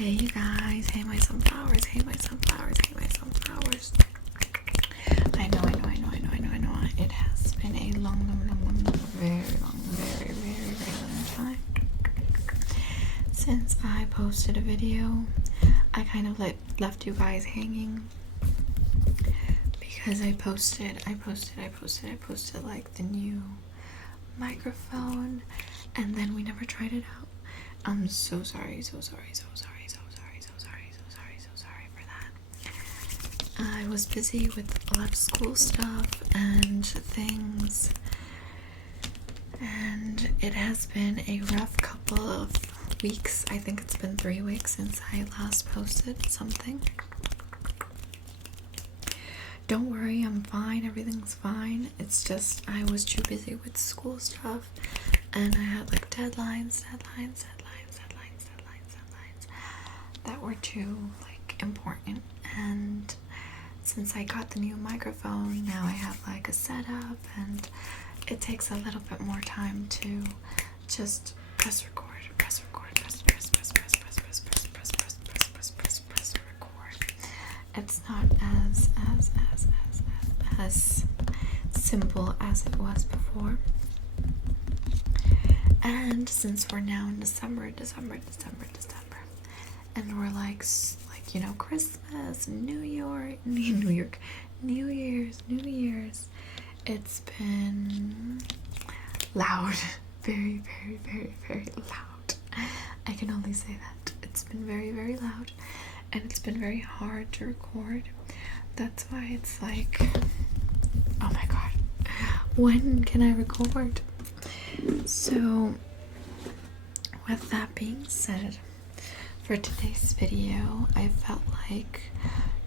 Hey you guys, hey my sunflowers, hey my sunflowers, hey my sunflowers. I know. It has been a very long time since I posted a video. I kind of left you guys hanging because I posted like the new microphone and then we never tried it out. I'm so sorry for that. I was busy with a lot of school stuff and things, and it has been a rough couple of weeks. I think it's been 3 weeks since I last posted something. Don't worry, I'm fine, everything's fine. It's just I was too busy with school stuff and I had like deadlines that were too like important. And since I got the new microphone, now I have like a setup and it takes a little bit more time to just press record. It's not as simple as it was before. And since we're now in December, and we're like you know, Christmas, New Year's, it's been loud, very loud. I can only say that it's been very loud, and it's been very hard to record. That's why it's like, oh my god, when can I record? So with that being said, for today's video, I felt like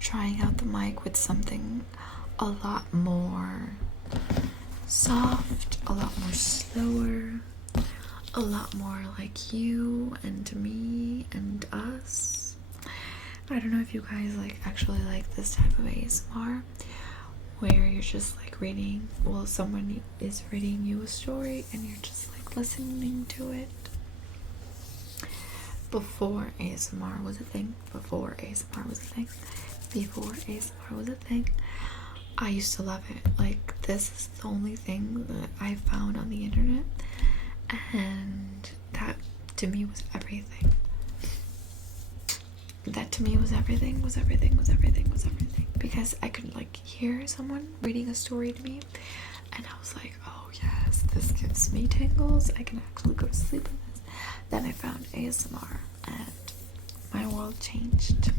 trying out the mic with something a lot more soft, a lot more slower, a lot more like you and me and us. I don't know if you guys actually like this type of ASMR where you're just like reading, well, someone is reading you a story and you're just like listening to it. Before ASMR was a thing, I used to love it. Like, this is the only thing that I found on the internet, and that to me was everything. Because I could like hear someone reading a story to me and I was like, oh yes, this gives me tingles, I can actually go to sleep with this. Then I found ASMR and my world changed.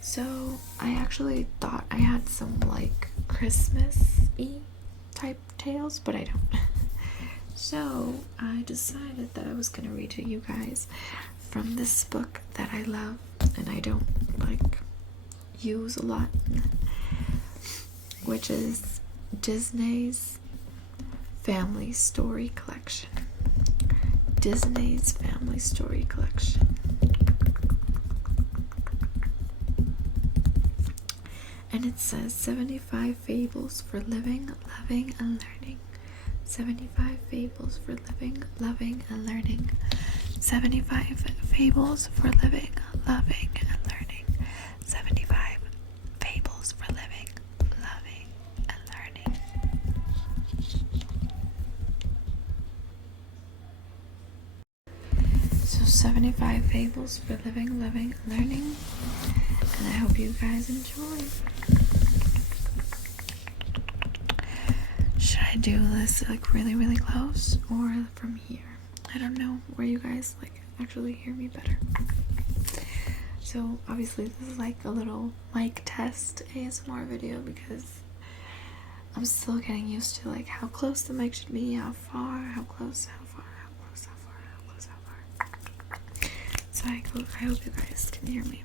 So I actually thought I had some like Christmas-y type tales, but I don't. So I decided that I was gonna read to you guys from this book that I love and I don't like use a lot, which is Disney's Family Story Collection. And it says 75 fables for living, loving, and learning. 75 fables for living, loving, and learning. 75 fables for living, loving, and learning. 75 fables for living, loving, and learning. So 75 fables for living, loving, and learning. And I hope you guys enjoy. Should I do this like really close or from here? I don't know where you guys like actually hear me better. So obviously this is like a little mic test ASMR video because I'm still getting used to like how close the mic should be, how far, how close. So I hope you guys can hear me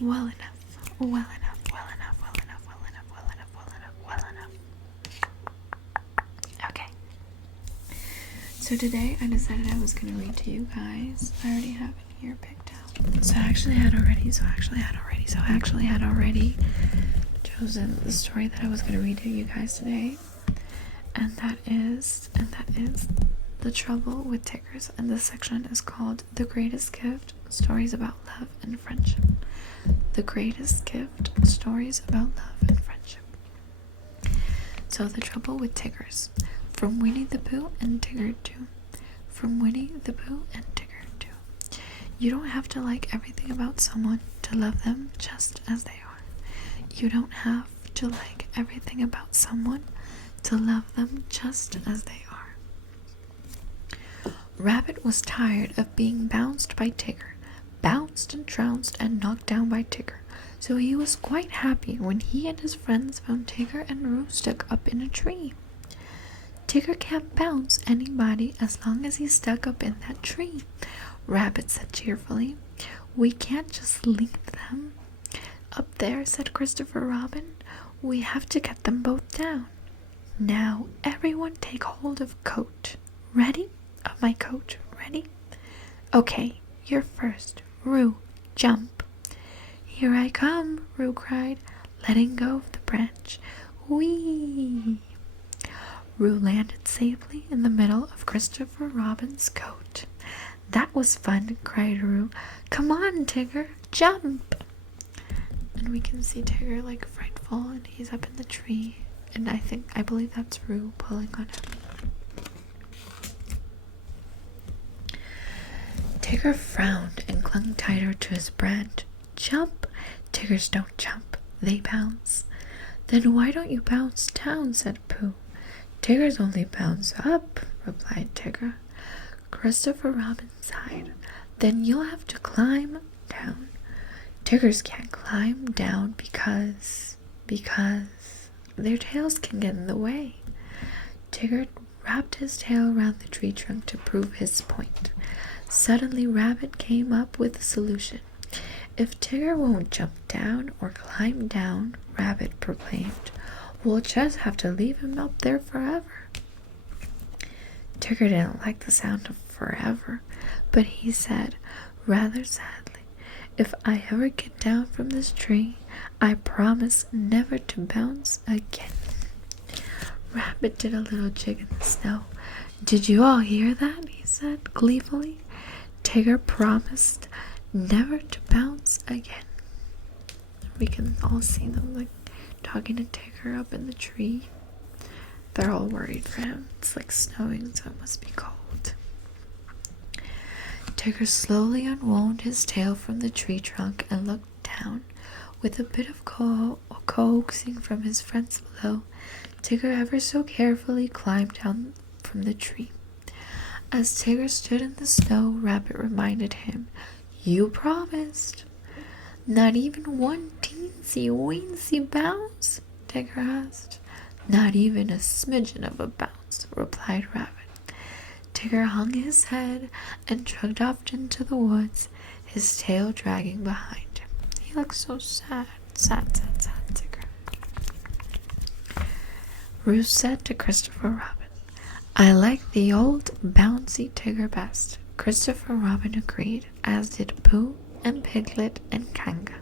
well enough. Okay. So today I decided I was gonna read to you guys. I already have it here picked out. So I actually had already chosen the story that I was gonna read to you guys today. And that is The Trouble with Tigers, and this section is called The Greatest Gift, Stories About Love and Friendship. The Greatest Gift, Stories About Love and Friendship. So, The Trouble with Tigers. From Winnie the Pooh and Tigger 2. From Winnie the Pooh and Tigger 2. You don't have to like everything about someone to love them just as they are. You don't have to like everything about someone to love them just as they are. Rabbit was tired of being bounced by Tigger, bounced and trounced and knocked down by Tigger, so he was quite happy when he and his friends found Tigger and Roo stuck up in a tree. Tigger can't bounce anybody as long as he's stuck up in that tree, Rabbit said cheerfully. We can't just leave them up there, said Christopher Robin. We have to get them both down. Now, everyone take hold of coat. Ready? Of my coat. Ready? Okay, you're first. Roo, jump. Here I come, Roo cried, letting go of the branch. Whee! Roo landed safely in the middle of Christopher Robin's coat. That was fun, cried Roo. Come on, Tigger, jump! And we can see Tigger like frightful, and he's up in the tree. And I believe that's Roo pulling on him. Tigger frowned and clung tighter to his branch. Jump! Tiggers don't jump, they bounce. Then why don't you bounce down, said Pooh. Tiggers only bounce up, replied Tigger. Christopher Robin sighed. Then you'll have to climb down. Tiggers can't climb down because their tails can get in the way. Tigger wrapped his tail around the tree trunk to prove his point. Suddenly, Rabbit came up with a solution. If Tigger won't jump down or climb down, Rabbit proclaimed, we'll just have to leave him up there forever. Tigger didn't like the sound of forever, but he said, rather sadly, if I ever get down from this tree, I promise never to bounce again. Rabbit did a little jig in the snow. Did you all hear that? He said gleefully. Tigger promised never to bounce again. We can all see them like talking to Tigger up in the tree. They're all worried for him. It's like snowing, so it must be cold. Tigger slowly unwound his tail from the tree trunk and looked down. With a bit of coaxing from his friends below, Tigger ever so carefully climbed down from the tree. As Tigger stood in the snow, Rabbit reminded him, you promised. Not even one teensy-weensy bounce? Tigger asked. Not even a smidgen of a bounce, replied Rabbit. Tigger hung his head and trudged off into the woods, his tail dragging behind him. He looked so sad, sad, Tigger. Roo said to Christopher Robin, I like the old bouncy Tigger best. Christopher Robin agreed, as did Pooh and Piglet and Kanga.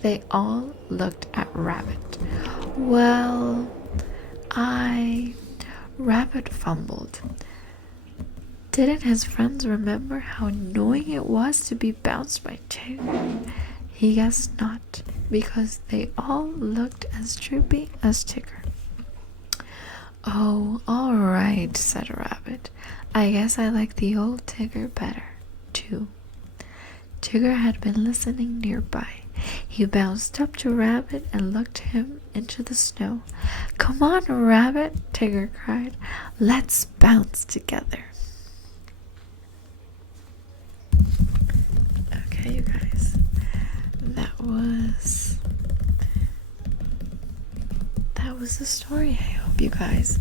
They all looked at Rabbit. Well, Rabbit fumbled. Didn't his friends remember how annoying it was to be bounced by Tigger? He guessed not, because they all looked as droopy as Tigger. Oh, all right, said Rabbit. I guess I like the old Tigger better, too. Tigger had been listening nearby. He bounced up to Rabbit and looked him into the snow. Come on, Rabbit, Tigger cried. Let's bounce together. Okay, you guys. That was the story. I hope you guys